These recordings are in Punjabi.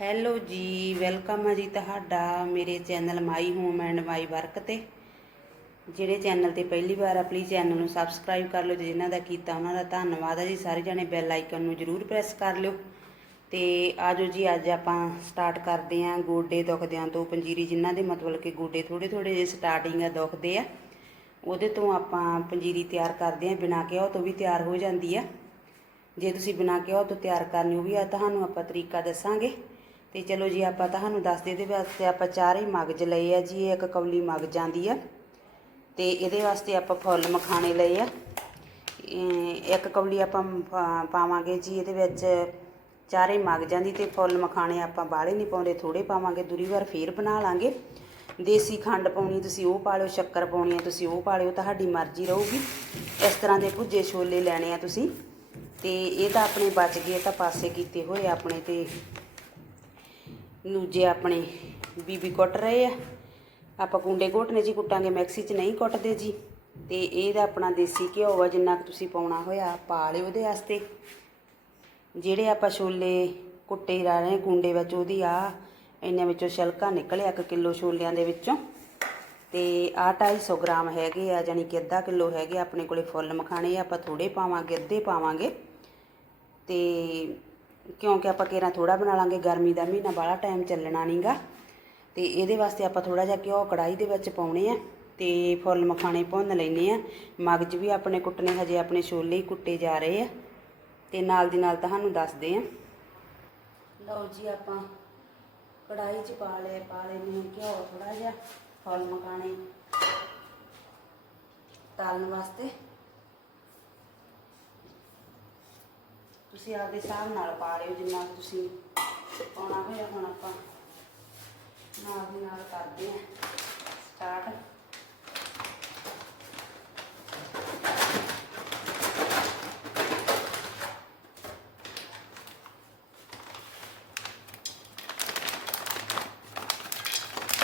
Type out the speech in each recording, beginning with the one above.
ਹੈਲੋ ਜੀ, ਵੈਲਕਮ ਹੈ ਜੀ ਤੁਹਾਡਾ ਮੇਰੇ channel my home and my work ਤੇ। ਜਿਹੜੇ ਚੈਨਲ ਤੇ ਪਹਿਲੀ ਵਾਰ ਆ ਪਲੀਜ਼ ਚੈਨਲ ਨੂੰ ਸਬਸਕ੍ਰਾਈਬ ਕਰ ਲਓ ਤੇ ਜਿਨ੍ਹਾਂ ਦਾ ਕੀਤਾ ਉਹਨਾਂ ਦਾ ਧੰਨਵਾਦ ਹੈ ਜੀ। ਸਾਰੇ ਜਣੇ ਬੈਲ ਆਈਕਨ ਨੂੰ ਜਰੂਰ ਪ੍ਰੈਸ ਕਰ ਲਿਓ। ਤੇ ਆਜੋ ਜੀ, ਅੱਜ ਆਪਾਂ ਸਟਾਰਟ ਕਰਦੇ ਆਂ ਗੋਡੇ ਦੁਖਦਿਆਂ ਤੋਂ ਪੰਜੀਰੀ, ਜਿਨ੍ਹਾਂ ਦੇ ਮਤਲਬ ਕਿ ਗੋਡੇ ਥੋੜੇ ਥੋੜੇ ਜਿਹੇ ਸਟਾਰਟਿੰਗ ਆ, ਦੁਖਦੇ ਆ। ਉਹਦੇ ਤੋਂ ਆਪਾਂ ਪੰਜੀਰੀ ਤਿਆਰ ਕਰਦੇ ਆਂ, ਬਿਨਾ ਘਿਓ ਤੋਂ ਵੀ ਤਿਆਰ ਹੋ ਜਾਂਦੀ ਆ। ਜੇ ਤੁਸੀਂ ਬਿਨਾ ਘਿਓ ਤੋਂ ਤਿਆਰ ਕਰਨੀ ਉਹ ਵੀ ਆ ਤੁਹਾਨੂੰ ਆਪਾਂ ਤਰੀਕਾ ਦੱਸਾਂਗੇ। ਤੇ ਚਲੋ ਜੀ, ਆਪਾਂ ਤੁਹਾਨੂੰ ਦੱਸ ਦੇ ਇਹਦੇ ਵਾਸਤੇ ਆਪਾਂ ਚਾਰੇ ਹੀ ਮਗਜ ਲਏ ਆ ਜੀ, ਇਹ ਇੱਕ ਕੌਲੀ ਮਗਜ ਜਾਂਦੀ ਆ। ਤੇ ਇਹਦੇ ਵਾਸਤੇ ਆਪਾਂ ਫੁੱਲ ਮਖਾਣੇ ਲਏ ਆ। ਇੱਕ ਕੌਲੀ ਆਪਾਂ ਪਾ- ਪਾਵਾਂਗੇ ਜੀ, ਇਹਦੇ ਵਿੱਚ ਚਾਰੇ ਮਗਜਾਂ ਦੀ ਤੇ ਫੁੱਲ ਮਖਾਣੇ ਆਪਾਂ ਬਾਹਲੇ ਨਹੀਂ ਪਾਉਂਦੇ ਥੋੜੇ ਪਾਵਾਂਗੇ, ਦੂਰੀ ਵਾਰ ਫੇਰ ਬਣਾ ਲਾਂਗੇ। ਦੇਸੀ ਖੰਡ ਪਾਉਣੀ, ਤੁਸੀਂ ਉਹ ਪਾ ਲਿਓ, ਸ਼ੱਕਰ ਪਾਉਣੀ ਹੈ ਤੁਸੀਂ ਉਹ ਪਾ ਲਿਓ, ਤੁਹਾਡੀ ਮਰਜ਼ੀ ਰਹੂਗੀ। ਇਸ ਤਰ੍ਹਾਂ ਦੇ ਭੁੱਜੇ ਛੋਲੇ ਲੈਣੇ ਆ ਤੁਸੀਂ। ਤੇ ਇਹ ਤਾਂ ਆਪਣੇ ਬਚ ਗਏ ਤਾਂ ਪਾਸੇ ਕੀਤੇ ਹੋਏ ਆਪਣੇ ਤੇ। ਦੂਜੇ ਆਪਣੇ ਬੀਬੀ ਕੁੱਟ ਰਹੇ ਆ। ਆਪਾਂ ਕੁੰਡੇ ਘੋਟਨੇ ਜੀ, ਕੁੱਟਾਂਗੇ, ਮਿਕਸੀ 'ਚ ਨਹੀਂ ਕੁੱਟਦੇ ਜੀ। ਤੇ ਇਹਦਾ ਆਪਣਾ ਦੇਸੀ ਘਿਓ ਆ ਜਿੰਨਾ ਕੁ ਤੁਸੀਂ ਪਾਉਣਾ ਹੋਇਆ, ਪਾ ਲਿਓ ਉਹਦੇ ਵਾਸਤੇ। ਜਿਹੜੇ ਆਪਾਂ ਛੋਲੇ ਕੁੱਟੇ ਜਾ ਰਹੇ ਕੁੰਡੇ ਵਿੱਚ ਉਹਦੀ ਆ, ਇੰਨੇ ਵਿੱਚੋਂ ਛਿਲਕਾ ਨਿਕਲਿਆ 1 ਕਿਲੋ ਛੋਲਿਆਂ ਦੇ ਵਿੱਚੋਂ। ਤੇ ਆ 250 ਗ੍ਰਾਮ ਹੈਗੇ ਆ ਜਾਨੀ ਕਿ ਅੱਧਾ ਕਿਲੋ ਹੈਗੇ ਆ, ਆਪਣੇ ਕੋਲੇ ਫੁੱਲ ਮਖਾਣੇ ਆ, ਆਪਾਂ ਥੋੜੇ ਪਾਵਾਂਗੇ, ਅੱਧੇ ਪਾਵਾਂਗੇ। ਤੇ ਕਿਉਂਕਿ ਆਪਾਂ ਕੇਰਾ ਥੋੜਾ ਬਣਾ ਲਾਂਗੇ, ਗਰਮੀ ਦਾ ਮਹੀਨਾ ਬਾਹਲਾ ਟਾਈਮ ਚੱਲਣਾ ਨਹੀਂਗਾ ਤੇ ਇਹਦੇ ਵਾਸਤੇ ਆਪਾਂ ਥੋੜਾ ਜਿਹਾ ਘਿਓ ਕੜਾਈ ਦੇ ਵਿੱਚ ਪਾਉਣੇ ਆ ਤੇ ਫੁੱਲ ਮਖਾਣੇ ਭੁੰਨ ਲੈਨੇ ਆ। ਮਗਜ ਵੀ ਆਪਣੇ ਕੁੱਟਣੇ ਹਜੇ ਆਪਣੇ ਛੋਲੇ ਹੀ ਕੁੱਟੇ ਜਾ ਰਹੇ ਆ। ਤੇ ਨਾਲ ਦੀ ਨਾਲ ਤੁਹਾਨੂੰ ਦੱਸਦੇ ਆ। ਲਓ ਜੀ ਆਪਾਂ ਕੜਾਈ 'ਚ ਪਾ ਲਏ ਪਾ ਲੈਨੇ ਘਿਓ ਥੋੜਾ ਜਿਹਾ, ਫੁੱਲ ਮਖਾਣੇ ਤਾਲਣ ਵਾਸਤੇ। ਤੁਸੀਂ ਆਪਦੇ ਹਿਸਾਬ ਨਾਲ ਪਾ ਲਿਓ ਜਿੰਨਾ ਕੁ ਤੁਸੀਂ ਪਾਉਣਾ ਹੋਇਆ ਹੁਣ ਆਪਾਂ ਨਾਲ ਦੀ ਨਾਲ ਕਰਦੇ ਹਾਂ ਸਟਾਰਟ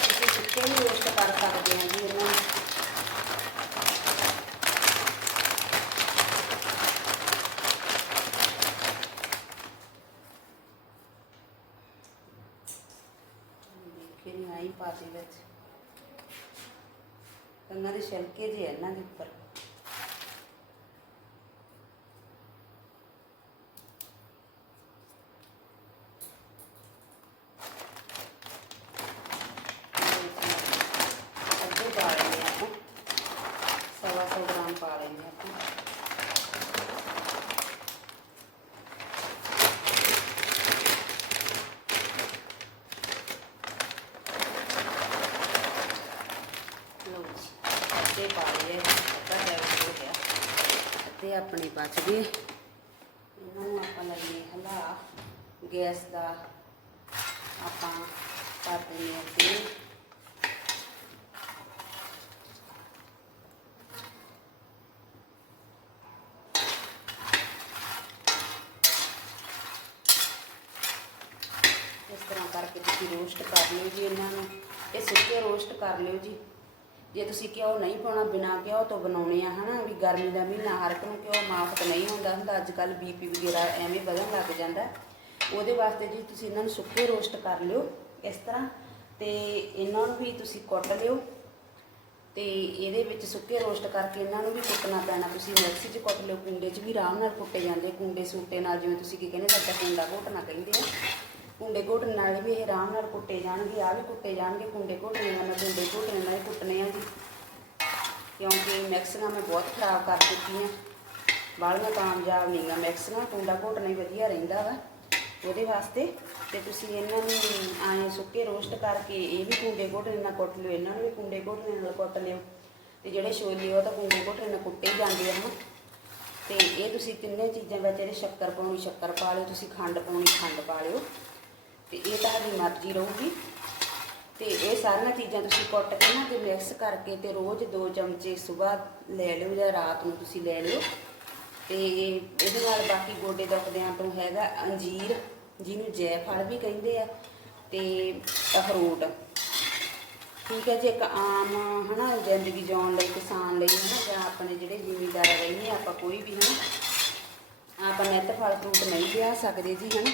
ਤੁਸੀਂ ਸੁੱਕੇ ਵੀ ਰੋਸਟ ਕਰ ਸਕਦੇ ਹਾਂ ਜੀ ਇਹਨਾਂ ਨੂੰ ਦੇਖੇ ਨਹੀਂ ਵਿੱਚ। ਕੰਨਾਂ ਦੇ ਛਿਲਕੇ ਜਿਹੇ ਇਹਨਾਂ ਦੇ ਉੱਪਰ ਅੱਧੇ ਪਾ ਲੈਂਦੇ ਹਾਂ ਆਪਾਂ ਸਵਾ ਸੌ ਗ੍ਰਾਮ ਪਾ ਲੈਂਦੇ ਹਾਂ ਆਪਾਂ ਲਓ ਜੀ ਅੱਧੇ ਪਾ ਲਏ ਅੱਧਾ ਡੈਵਲ ਹੋ ਗਿਆ। ਅੱਧੇ ਆਪਣੇ ਬਚ ਗਏ। ਇਹਨਾਂ ਨੂੰ ਆਪਾਂ ਲਈਏ ਹਲਾ। ਗੈਸ ਦਾ ਆਪਾਂ ਕਰ ਦਿੰਦੇ ਹਾਂ ਤੇਲ ਇਸ ਤਰ੍ਹਾਂ ਕਰਕੇ ਤੁਸੀਂ ਰੋਸਟ ਕਰ ਲਿਓ ਜੀ ਇਹਨਾਂ ਨੂੰ। ਇਹ ਸੁੱਕੇ ਰੋਸਟ ਕਰ ਲਿਓ ਜੀ। ਜੇ ਤੁਸੀਂ ਘਿਓ ਨਹੀਂ ਪਾਉਣਾ, ਬਿਨਾਂ ਘਿਓ ਤੋਂ ਬਣਾਉਣੇ ਆ, ਹਨਾ, ਵੀ ਗਰਮੀ ਦਾ ਮਹੀਨਾ ਹਰ ਇੱਕ ਨੂੰ ਘਿਓ ਮਾਫਤ ਨਹੀਂ ਹੁੰਦਾ ਹੁੰਦਾ ਅੱਜ ਕੱਲ ਬੀਪੀ ਵਗੈਰਾ ਐਵੇਂ ਵਧਣ ਲੱਗ ਜਾਂਦਾ। ਉਹਦੇ ਵਾਸਤੇ ਜੀ ਤੁਸੀਂ ਇਹਨਾਂ ਨੂੰ ਸੁੱਕੇ ਰੋਸਟ ਕਰ ਲਿਓ ਇਸ ਤਰ੍ਹਾਂ, ਤੇ ਇਹਨਾਂ ਨੂੰ ਵੀ ਤੁਸੀਂ ਕੁੱਟ ਲਿਓ। ਤੇ ਇਹਦੇ ਵਿੱਚ ਸੁੱਕੇ ਰੋਸਟ ਕਰਕੇ ਇਹਨਾਂ ਨੂੰ ਵੀ ਕੁੱਟਣਾ ਪੈਣਾ, ਤੁਸੀਂ ਮਿਕਸੀ 'ਚ ਕੁੱਟ ਲਿਓ, ਕੁੰਡੇ 'ਚ ਵੀ ਆਰਾਮ ਨਾਲ ਕੁੱਟੇ ਜਾਂਦੇ ਕੁੰਡੇ ਸੂਟੇ ਨਾਲ ਜਿਵੇਂ ਤੁਸੀਂ ਕੀ ਕਹਿੰਦੇ ਸਾਡਾ ਕੁੰਡਾ ਘੋਟਣਾ ਕਹਿੰਦੇ ਆ। ਕੁੰਡੇ ਘੋਟਣ ਨਾਲ ਵੀ ਇਹ ਆਰਾਮ ਨਾਲ ਕੁੱਟੇ ਜਾਣਗੇ ਆ ਵੀ ਕੁੱਟੇ ਜਾਣਗੇ, ਕੁੰਡੇ ਘੋਟਣੇ ਨਾਲ ਮੈਂ ਕੁੰਡੇ ਘੋਟਣੇ ਨਾਲ ਹੀ ਕੁੱਟਣੇ ਆ ਜੀ। ਕਿਉਂਕਿ ਮਿਕਸੀਆਂ ਮੈਂ ਬਹੁਤ ਖਰਾਬ ਕਰ ਦਿੱਤੀਆਂ ਆ। ਬਾਹਲੀਆਂ ਕਾਮਯਾਬ ਨਹੀਂ ਗਾ ਮਿਕਸੀਆਂ, ਕੁੰਡਾ ਘੋਟਣਾ ਹੀ ਵਧੀਆ ਰਹਿੰਦਾ ਵਾ ਉਹਦੇ ਵਾਸਤੇ। ਤੇ ਤੁਸੀਂ ਇਹਨਾਂ ਨੂੰ ਆਏ ਸੁੱਕੇ ਰੋਸਟ ਕਰਕੇ ਇਹ ਵੀ ਕੁੰਡੇ ਘੋਟਣੇ ਨਾਲ ਕੁੱਟ ਲਿਓ, ਇਹਨਾਂ ਨੂੰ ਵੀ ਕੁੰਡੇ ਘੋਟਣੇ ਨਾਲ ਕੁੱਟ ਲਿਓ। ਤੇ ਜਿਹੜੇ ਛੋਲੇ ਉਹ ਤਾਂ ਕੁੰਡੇ ਘੋਟਣੇ ਨਾਲ ਕੁੱਟੇ ਹੀ ਜਾਂਦੇ ਆ ਹਨਾ ਤੇ ਇਹ ਤੁਸੀਂ ਤਿੰਨੇ ਚੀਜ਼ਾਂ ਵਿੱਚ ਜਿਹੜੇ ਸ਼ੱਕਰ ਪਾਉਣੀ, ਸ਼ੱਕਰ ਪਾ ਲਿਓ, ਤੁਸੀਂ ਖੰਡ ਪਾਉਣੀ, ਖੰਡ ਪਾ ਲਿਓ। ਤੇ ਇਹ ਤੁਹਾਡੀ ਮਰਜ਼ੀ ਰਹੂਗੀ। ਤੇ ਇਹ ਸਾਰੀਆਂ ਚੀਜ਼ਾਂ ਤੁਸੀਂ ਕੁੱਟ ਕੇ ਨਾ ਤੇ ਮਿਕਸ ਕਰਕੇ ਤੇ ਰੋਜ਼ ਦੋ ਚਮਚੇ ਸਵੇਰ ਲੈ ਲਿਓ ਜਾਂ ਰਾਤ ਨੂੰ ਤੁਸੀਂ ਲੈ ਲਿਓ। ਤੇ ਇਹਦੇ ਨਾਲ ਬਾਕੀ ਗੋਡੇ ਦੁਖਦਿਆਂ ਤੋਂ ਹੈਗਾ ਅੰਜੀਰ, ਜਿਹਨੂੰ ਜੈਫਲ ਵੀ ਕਹਿੰਦੇ ਆ, ਤੇ ਅਖਰੋਟ। ਠੀਕ ਹੈ, ਜੇ ਇੱਕ ਆਮ, ਹਨਾ, ਜ਼ਿੰਦਗੀ ਜਿਉਣ ਲਈ, ਕਿਸਾਨ ਲਈ, ਹਨਾ, ਜਾਂ ਆਪਣੇ ਜਿਹੜੇ ਜ਼ਿਮੀਂਦਾਰ ਰਹਿੰਦੇ ਆ, ਆਪਾਂ ਕੋਈ ਵੀ, ਹਨਾ, ਆਪਾਂ ਨਿੱਤ ਫਲ ਫਰੂਟ ਨਹੀਂ ਲਿਆ ਸਕਦੇ ਜੀ, ਹਨਾ।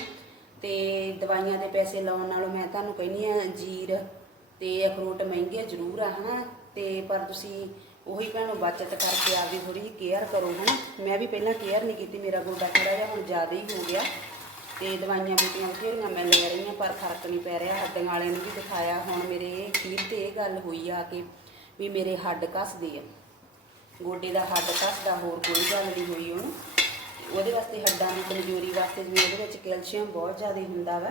ਤੇ ਦਵਾਈਆਂ ਦੇ ਪੈਸੇ ਲਾਉਣ ਨਾਲੋਂ ਮੈਂ ਤੁਹਾਨੂੰ ਕਹਿੰਦੀ ਆ ਅੰਜੀਰ ਤੇ ਅਖਰੋਟ ਮਹਿੰਗੇ ਜ਼ਰੂਰ ਆ, ਹਨਾ? ਤੇ ਪਰ ਤੁਸੀਂ ਉਹੀ ਭੈਣੋ ਬਚਤ ਕਰਕੇ ਆਪਦੀ ਥੋੜੀ ਜਿਹੀ ਕੇਅਰ ਕਰੋ, ਹਨਾ? ਮੈਂ ਵੀ ਪਹਿਲਾਂ ਕੇਅਰ ਨਹੀਂ ਕੀਤੀ, ਮੇਰਾ ਗੋਡਾ ਥੋੜਾ ਜਿਹਾ ਹੁਣ ਜ਼ਿਆਦਾ ਹੀ ਹੋ ਗਿਆ ਤੇ ਦਵਾਈਆਂ ਬੂਟੀਆਂ ਬਥੇਰੀਆਂ ਮੈਂ ਲੈ ਰਹੀ ਹਾਂ, ਪਰ ਫ਼ਰਕ ਨਹੀਂ ਪੈ ਰਿਹਾ। ਹੱਡੀਆਂ ਵਾਲੇ ਨੂੰ ਵੀ ਦਿਖਾਇਆ, ਹੁਣ ਮੇਰੇ ਖੀਰ ਤੇ ਇਹ ਗੱਲ ਹੋਈ ਆ ਕਿ ਵੀ ਮੇਰੇ ਹੱਡ ਕੱਸਦੇ ਆ। ਗੋਡੇ ਦਾ ਹੱਡ ਕੱਸਦਾ, ਹੋਰ ਕੋਈ ਗੱਲ ਨਹੀਂ ਹੋਈ ਉਹਨੂੰ। ਉਹਦੇ ਵਾਸਤੇ ਹੱਡਾਂ ਦੀ ਕਮਜ਼ੋਰੀ ਵਾਸਤੇ ਜਿਵੇਂ ਉਹਦੇ ਵਿੱਚ ਕੈਲਸ਼ੀਅਮ ਬਹੁਤ ਜ਼ਿਆਦਾ ਹੁੰਦਾ ਵਾ,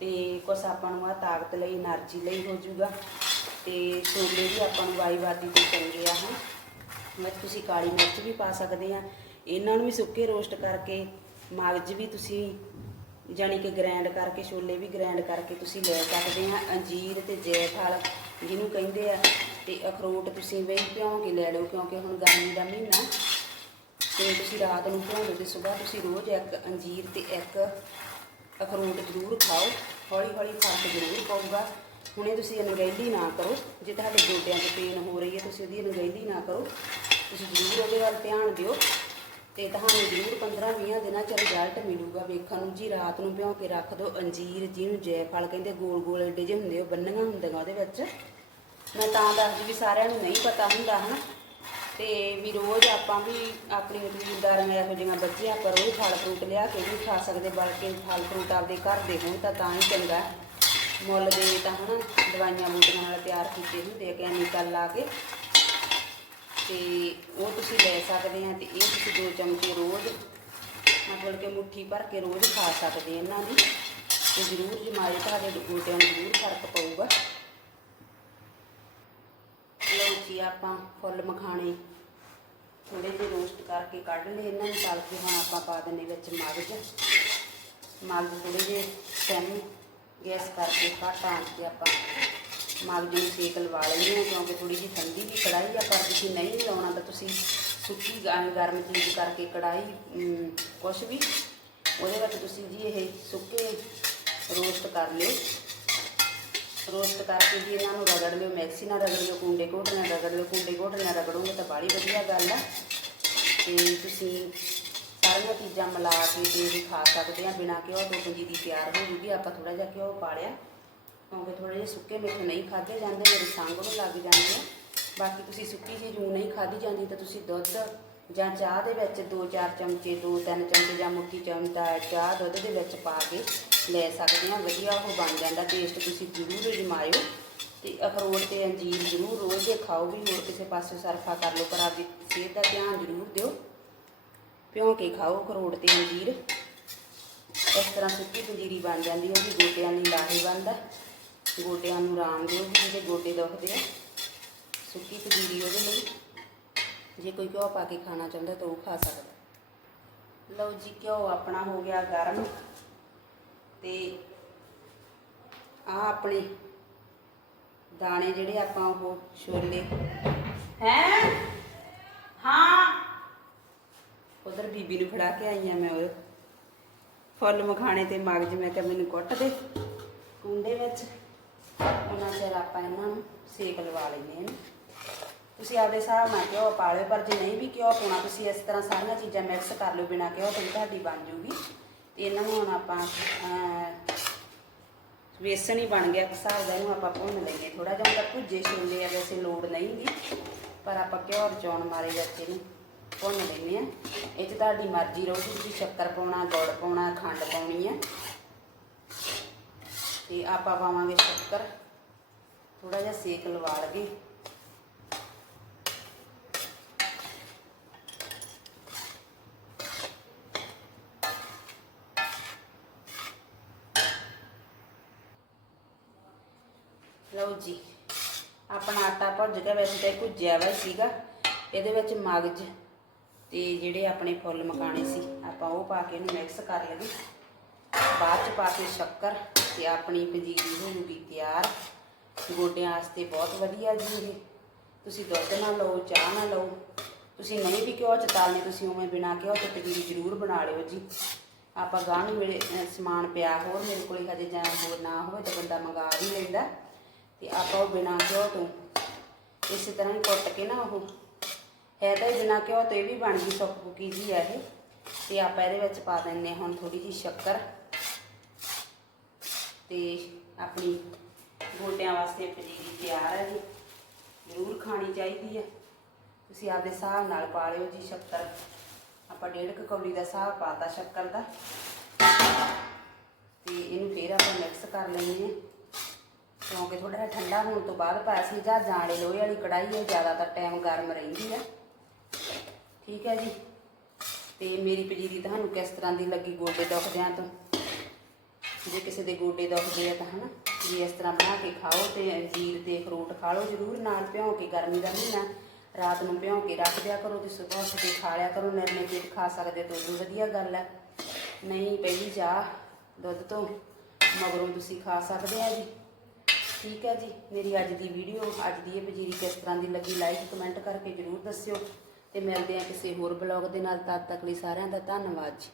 ਤੇ ਕੁਛ ਆਪਾਂ ਨੂੰ ਆ ਤਾਕਤ ਲਈ એનર્ਜੀ ਲਈ ਹੋ ਜਾਊਗਾ, ਤੇ ਛੋਲੇ ਵੀ ਆਪਾਂ ਨੂੰ ਵਾਈਵਾਦੀ ਤੋਂ ਚੰਗੇ ਆ ਹਾਂ ਵਿੱਚ ਤੁਸੀਂ ਕਾਲੀ ਮਿਰਚ ਵੀ ਪਾ ਸਕਦੇ ਆ। ਇਹਨਾਂ ਨੂੰ ਵੀ ਸੁੱਕੇ ਰੋਸਟ ਕਰਕੇ, ਮਗਜ ਵੀ ਤੁਸੀਂ ਜਾਨੀ ਕਿ ਗ੍ਰਾਈਂਡ ਕਰਕੇ, ਛੋਲੇ ਵੀ ਗ੍ਰਾਈਂਡ ਕਰਕੇ ਤੁਸੀਂ ਲੈ ਸਕਦੇ ਆ। ਅੰਜੀਰ ਤੇ ਜੈਫਲ ਜਿਹਨੂੰ ਕਹਿੰਦੇ ਆ, ਤੇ ਅਖਰੋਟ ਤੁਸੀਂ ਵੇਖ ਭਿਉਂ ਕੇ ਲੈ ਲਓ, ਕਿਉਂਕਿ ਹੁਣ ਗਰਮੀ ਦਾ ਮਹੀਨਾ ਤੇ ਤੁਸੀਂ ਰਾਤ ਨੂੰ ਭਿਉਂਦੇ ਤੇ ਸਵੇਰ ਤੁਸੀਂ ਰੋਜ਼ ਇੱਕ ਅੰਜੀਰ ਤੇ ਇੱਕ ਅਖਰੋਟ ਜ਼ਰੂਰ ਖਾਓ। ਹੌਲੀ ਹੌਲੀ ਫ਼ਰਕ ਜ਼ਰੂਰ ਪਊਗਾ ਹੁਣੇ ਤੁਸੀਂ ਅਣਗਹਿਲੀ ਨਾ ਕਰੋ। ਜੇ ਤੁਹਾਡੇ ਗੋਡਿਆਂ 'ਚ ਪੇਨ ਹੋ ਰਹੀ ਹੈ, ਤੁਸੀਂ ਉਹਦੀ ਅਣਗਹਿਲੀ ਨਾ ਕਰੋ। ਤੁਸੀਂ ਜ਼ਰੂਰ ਉਹਦੇ ਵੱਲ ਧਿਆਨ ਦਿਓ। ਤੇ ਤੁਹਾਨੂੰ ਜ਼ਰੂਰ 15-20 ਦਿਨਾਂ 'ਚ ਰਿਜ਼ਲਟ ਮਿਲੂਗਾ। ਵੇਖਣ ਨੂੰ ਜੀ, ਰਾਤ ਨੂੰ ਭਿਉਂ ਕੇ ਰੱਖ ਦਿਓ। ਅੰਜੀਰ ਜਿਹਨੂੰ ਜੈਫਲ ਕਹਿੰਦੇ ਗੋਲ ਗੋਲ ਏਡੇ ਜਿਹੇ ਹੁੰਦੇ ਉਹ ਬੰਨੀਆਂ ਹੁੰਦੀਆਂ ਉਹਦੇ ਵਿੱਚ। ਮੈਂ ਤਾਂ ਦੱਸਦੀ ਵੀ ਸਾਰਿਆਂ ਨੂੰ ਨਹੀਂ ਪਤਾ ਹੁੰਦਾ, ਹਨਾ? ਤੇ ਵੀ ਰੋਜ਼ ਆਪਾਂ ਵੀ ਆਪਣੀ ਜ਼ਿੰਮੇਦਾਰੀਆਂ ਇਹੋ ਜਿਹੀਆਂ ਬੱਚੇ ਆਪਾਂ ਰੋਜ਼ ਫਲ ਫਰੂਟ ਲਿਆ ਕੇ ਵੀ ਖਾ ਸਕਦੇ, ਬਲਕਿ ਫਲ ਫਰੂਟ ਆਪਦੇ ਘਰ ਦੇ ਹੋਣ ਤਾਂ ਤਾਂ ਹੀ ਚੰਗਾ। ਮੁੱਲ ਦੇ ਤਾਂ ਹਨਾ, ਦਵਾਈਆਂ ਬੂਟੀਆਂ ਨਾਲ ਤਿਆਰ ਕੀਤੇ ਹੁੰਦੇ ਆ ਕੈਮੀਕਲ ਲਾ ਕੇ। ਤੇ ਉਹ ਤੁਸੀਂ ਲੈ ਸਕਦੇ ਆ ਤੇ ਇਹ ਤੁਸੀਂ ਦੋ ਚਮਚੇ ਰੋਜ਼, ਮਤਲਬ ਕਿ ਮੁੱਠੀ ਭਰ ਕੇ ਰੋਜ਼ ਖਾ ਸਕਦੇ ਇਹਨਾਂ ਦੀ। ਤੇ ਜ਼ਰੂਰ ਜਮਾਏ ਤੁਹਾਡੇ ਗੋਡਿਆਂ ਨੂੰ ਜ਼ਰੂਰ ਫ਼ਰਕ ਪਊਗਾ। ਜੀ ਆਪਾਂ ਫੁੱਲ ਮਖਾਣੇ। ਥੋੜੇ ਜਿਹੇ ਰੋਸਟ ਕਰਕੇ ਕੱਢ ਲਏ ਇਹਨਾਂ ਨੂੰ ਤਲ ਕੇ ਹੁਣ ਆਪਾਂ ਪਾ ਦਿੰਨੇ ਵਿੱਚ ਮਗਜ। ਮਗਜ ਥੋੜੇ ਜਿਹੇ ਸੈਮੀ ਗੈਸ ਕਰਕੇ ਘੱਟ ਆਂਚ ਤੇ ਆਪਾਂ ਮਗਜ ਨੂੰ ਸੇਕ ਲਵਾ ਲੈਂਦੇ ਹਾਂ, ਕਿਉਂਕਿ ਥੋੜੀ ਜਿਹੀ ਠੰਡੀ ਵੀ ਕੜਾਈ ਆ, ਪਰ ਤੁਸੀਂ ਨਹੀਂ ਲਾਉਣਾ ਤਾਂ ਤੁਸੀਂ ਸੁੱਕੀ ਗ- ਗਰਮ ਚੀਜ਼ ਕਰਕੇ ਕੜਾਈ ਕੁਛ ਵੀ। ਉਹਦੇ ਵਿੱਚ ਤੁਸੀਂ ਜੀ ਇਹ ਸੁੱਕੇ ਰੋਸਟ ਕਰ ਲਿਓ ਰੋਸਟ ਕਰਕੇ ਜੀ ਇਹਨਾਂ ਨੂੰ ਰਗੜ ਲਿਓ, ਮਿਕਸੀ ਨਾਲ ਰਗੜ ਲਿਓ, ਕੁੰਡੇ ਘੋਟ ਨਾਲ ਰਗੜ ਲਿਓ, ਕੁੰਡੇ ਘੋਟ ਨਾਲ ਰਗੜੋਗੇ ਤਾਂ ਬਾੜੀ ਵਧੀਆ ਗੱਲ ਆ। ਤੇ ਤੁਸੀਂ ਸਾਰੀਆਂ ਚੀਜ਼ਾਂ ਮਿਲਾ ਕੇ ਤੇ ਵੀ ਖਾ ਸਕਦੇ ਆ, ਬਿਨਾਂ ਘਿਓ ਤੋਂ ਦੀ ਤਿਆਰ ਹੋ ਜੂਗੀ, ਆਪਾਂ ਥੋੜਾ ਜਿਹਾ ਘਿਓ ਪਾ ਲਿਆ ਕਿਉਂਕਿ ਥੋੜੇ ਜਿਹੇ ਸੁੱਕੇ ਮਿੱਠੇ ਨਹੀਂ ਖਾਦੇ ਜਾਂਦੇ, ਮੇਰੇ ਸੰਗ ਨੂੰ ਲੱਗ ਜਾਂਦੇ ਆ। ਬਾਕੀ ਤੁਸੀਂ ਸੁੱਕੀ ਚੀਜ਼ ਨੂੰ ਨਹੀਂ ਖਾਦੀ ਜਾਂਦੀ ਤਾਂ ਤੁਸੀਂ ਦੁੱਧ ਜਾਂ ਚਾਹ ਦੇ ਵਿੱਚ 2-4 ਚਮਚੇ 2-3 ਚਮਚੇ ਜਾਂ ਮੁੱਠੀ ਚਮਚਾ ਚਾਹ ਦੁੱਧ ਦੇ ਵਿੱਚ ਪਾ ਕੇ ਲੈ ਸਕਦੇ ਆ ਵਧੀਆ ਉਹ ਬਣ ਜਾਂਦਾ ਟੇਸਟ ਤੁਸੀਂ ਜ਼ਰੂਰ ਅਜਮਾਇਓ ਤੇ ਅਖਰੋਟ ਤੇ ਅੰਜੀਰ ਜ਼ਰੂਰ ਰੋਜ਼ ਦੇ ਖਾਓ ਵੀ, ਹੋਰ ਕਿਸੇ ਪਾਸੇ ਸਰਫਾ ਕਰ ਲਓ, ਪਰ ਆਪਦੀ ਸਿਹਤ ਦਾ ਧਿਆਨ ਜ਼ਰੂਰ ਦਿਓ। ਭਿਉਂ ਕੇ ਖਾਓ ਅਖਰੋਟ ਤੇ ਅੰਜੀਰ। ਇਸ ਤਰ੍ਹਾਂ ਸੁੱਕੀ ਪੰਜੀਰੀ ਬਣ ਜਾਂਦੀ ਹੈ, ਉਹ ਵੀ ਗੋਡਿਆਂ ਲਈ ਲਾਹੇਵੰਦ ਆ ਗੋਟਿਆਂ ਨੂੰ ਆਰਾਮ ਦਿਓ ਜਿਹੜੇ ਗੋਡੇ ਦੁਖਦੇ ਆ। ਸੁੱਕੀ ਪੰਜੀਰੀ ਉਹਦੇ ਲਈ। ਜੇ ਕੋਈ ਘਿਓ ਪਾ ਕੇ ਖਾਣਾ ਚਾਹੁੰਦਾ ਤਾਂ ਉਹ ਖਾ ਸਕਦਾ। ਲਓ ਜੀ, ਘਿਓ ਆਪਣਾ ਹੋ ਗਿਆ ਗਰਮ ਤੇ ਆ ਆਪਣੇ ਦਾਣੇ ਜਿਹੜੇ ਆਪਾਂ ਉਹ ਛੋਲੇ। ਹੈ? ਹਾਂ। ਉਧਰ ਬੀਬੀ ਨੂੰ ਫੜਾ ਕੇ ਆਈ ਆ ਮੈਂ ਉਹ। ਫੁੱਲ ਮਖਾਣੇ ਤੇ ਮਗਜ ਮੈਂ ਕਿਹਾ ਮੈਨੂੰ ਕੁੱਟ ਦੇ ਕੁੰਡੇ ਵਿੱਚ। ਉਹਨਾਂ ਚਿਰ ਆਪਾਂ ਇਹਨਾਂ ਨੂੰ ਸੇਕ ਲਵਾ ਲੈਂਦੇ ਹਾਂ। ਤੁਸੀਂ ਆਪਦੇ ਹਿਸਾਬ ਨਾਲ ਘਿਓ ਪਾ ਲਿਓ, ਪਰ ਜੇ ਨਹੀਂ ਵੀ ਘਿਓ ਪਾਉਣਾ, ਤੁਸੀਂ ਇਸ ਤਰ੍ਹਾਂ ਸਾਰੀਆਂ ਚੀਜ਼ਾਂ ਮਿਕਸ ਕਰ ਲਿਓ, ਬਿਨਾਂ ਘਿਓ ਤੋਂ ਵੀ ਤੁਹਾਡੀ ਬਣ ਜੂਗੀ। ਤੇ ਇਹਨਾਂ ਨੂੰ ਹੁਣ ਆਪਾਂ ਵੇਸਣ ਹੀ ਬਣ ਗਿਆ ਇੱਕ ਹਿਸਾਬ ਦਾ ਇਹਨੂੰ ਆਪਾਂ ਭੁੰਨ ਲਈਏ। ਥੋੜਾ ਜਿਹਾ ਤਾਂ ਭੁੱਜੇ ਛੋਲੇ ਆ, ਵੈਸੇ ਲੋੜ ਨਹੀਂ ਦੀ ਪਰ ਆਪਾਂ ਘਿਓ ਰਚਾਉਣ ਮਾਰੇ ਵਿੱਚ ਇਹਨੂੰ ਭੁੰਨ ਲੈਂਦੇ ਆ ਇਹ 'ਚ ਤੁਹਾਡੀ ਮਰਜ਼ੀ ਰਹੂਗੀ ਤੁਸੀਂ ਸ਼ੱਕਰ ਪਾਉਣਾ, ਗੁੜ ਪਾਉਣਾ, ਖੰਡ ਪਾਉਣੀ ਆ। ਤੇ ਆਪਾਂ ਪਾਵਾਂਗੇ ਸ਼ੱਕਰ। ਥੋੜਾ ਜਿਹਾ ਸੇਕ ਲਵਾ ਲਗੇ ਲਓ ਜੀ, ਆਪਣਾ ਆਟਾ ਭੁੱਜ ਗਿਆ ਵੈਸੇ ਤਾਂ ਇਹ ਭੁੱਜਿਆ ਵਾ ਹੀ ਸੀਗਾ, ਇਹਦੇ ਵਿੱਚ ਮਗਜ ਤੇ ਜਿਹੜੇ ਆਪਣੇ ਫੁੱਲ ਮਕਾਣੇ ਸੀ, ਆਪਾਂ ਉਹ ਪਾ ਕੇ ਇਹਨੂੰ ਮਿਕਸ ਕਰ ਲਈਏ ਬਾਅਦ ਚ ਪਾ ਕੇ ਸ਼ੱਕਰ ਤੇ ਆਪਣੀ ਪੰਜੀਰੀ ਹੋ ਜੂਗੀ ਤਿਆਰ। ਗੋਡਿਆਂ ਵਾਸਤੇ ਬਹੁਤ ਵਧੀਆ ਜੀ ਇਹ। ਤੁਸੀਂ ਦੁੱਧ ਨਾਲ ਲਓ, ਚਾਹ ਨਾਲ ਲਓ। ਤੁਸੀਂ ਨਹੀਂ ਵੀ ਘਿਓ ਚ ਤਾਲਨੀ ਤੁਸੀਂ ਉਵੇਂ ਬਿਨਾ ਘਿਓ ਚ ਪੰਜੀਰੀ ਜ਼ਰੂਰ ਬਣਾ ਲਿਓ ਜੀ। ਆਪਾਂ ਗਾਹ ਨੂੰ ਮੇਰੇ ਸਮਾਨ ਪਿਆ ਹੋਰ ਮੇਰੇ ਕੋਲੇ, ਹਜੇ ਜਾਂ ਹੋਰ ਨਾ ਹੋਵੇ ਤਾਂ ਬੰਦਾ ਮੰਗਾ ਵੀ ਲੈਂਦਾ। ਤੇ ਆਪਾਂ ਉਹ ਬਿਨਾਂ ਘਿਓ ਤੋਂ ਇਸੇ ਤਰ੍ਹਾਂ ਹੀ ਕੁੱਟ ਕੇ ਨਾ ਉਹ ਹੈ ਤਾਂ ਬਿਨਾਂ ਘਿਓ ਤੋਂ ਇਹ ਵੀ ਬਣ ਗਈ ਸੁੱਕ ਪੁੱਕੀ ਜੀ ਆ ਇਹ। ਤੇ ਆਪਾਂ ਇਹਦੇ ਵਿੱਚ ਪਾ ਦਿੰਨੇ ਹਾਂ ਹੁਣ ਥੋੜੀ ਜਿਹੀ ਸ਼ੱਕਰ ਤੇ ਆਪਣੀ ਗੋਟਿਆਂ ਵਾਸਤੇ ਪਨੀਰੀ ਤਿਆਰ ਹੈ ਜੀ। ਜ਼ਰੂਰ ਖਾਣੀ ਚਾਹੀਦੀ ਹੈ ਤੁਸੀਂ ਆਪਦੇ ਹਿਸਾਬ ਨਾਲ ਪਾ ਲਿਓ ਜੀ ਸ਼ੱਕਰ। ਆਪਾਂ ਡੇਢ ਕੁ ਕੌਲੀ ਦਾ ਹਿਸਾਬ ਪਾਤਾ ਸ਼ੱਕਰ ਦਾ। ਤੇ ਇਹਨੂੰ ਫੇਰ ਆਪਾਂ ਮਿਕਸ ਕਰ ਲੈਂਦੇ ਹਾਂ। ਕਿਉਂਕਿ ਥੋੜਾ ਜਿਹਾ ਠੰਡਾ ਹੋਣ ਤੋਂ ਬਾਅਦ ਪਾਇਆ ਸੀ ਜਾਂ ਜਾਲੇ ਲੋਹੇ ਵਾਲੀ ਕੜਾਈ ਹੈ, ਜ਼ਿਆਦਾਤਰ ਟਾਈਮ ਗਰਮ ਰਹਿੰਦੀ ਹੈ। ਠੀਕ ਹੈ ਜੀ। ਤੇ ਮੇਰੀ ਪਜੀਰੀ ਤੁਹਾਨੂੰ ਕਿਸ ਤਰ੍ਹਾਂ ਦੀ ਲੱਗੀ ਗੋਡੇ ਦੁਖਦਿਆਂ ਤੋਂ? ਜੇ ਕਿਸੇ ਦੇ ਗੋਡੇ ਦੁਖਦੇ ਆ ਤਾਂ ਹਨਾ, ਵੀ ਇਸ ਤਰ੍ਹਾਂ ਬਣਾ ਕੇ ਖਾਓ ਤੇ ਅੰਜੀਰ ਤੇ ਅਖਰੋਟ ਖਾ ਲਓ ਜ਼ਰੂਰ, ਨਾਲ ਭਿਉਂ ਕੇ ਗਰਮੀ ਦਾ ਮਹੀਨਾ, ਰਾਤ ਨੂੰ ਭਿਉਂ ਕੇ ਰੱਖ ਦਿਆ ਕਰੋ ਤੇ ਸਵੇਰ ਉੱਠ ਕੇ ਖਾ ਲਿਆ ਕਰੋ ਨਿਰਮੇ ਪੇਟ ਖਾ ਸਕਦੇ ਤਾਂ ਉਦੋਂ ਵਧੀਆ ਗੱਲ ਹੈ। ਨਹੀਂ ਪਹਿਲੀ ਚਾਹ ਦੁੱਧ ਤੋਂ, ਮਗਰੋਂ ਤੁਸੀਂ ਖਾ ਸਕਦੇ ਆ ਜੀ। ਠੀਕ ਹੈ ਜੀ, ਮੇਰੀ ਅੱਜ ਦੀ ਵੀਡੀਓ ਅੱਜ ਦੀ ਇਹ ਪਜੀਰੀ ਕਿਸ ਤਰ੍ਹਾਂ ਦੀ ਲੱਗੀ ਲਾਈਕ ਕਮੈਂਟ ਕਰਕੇ ਜਰੂਰ ਦੱਸਿਓ। ਤੇ ਮਿਲਦੇ ਆ ਕਿਸੇ ਹੋਰ ਬਲੌਗ ਦੇ ਨਾਲ, ਤਦ ਤੱਕ ਲਈ ਸਾਰਿਆਂ ਦਾ ਧੰਨਵਾਦ ਜੀ।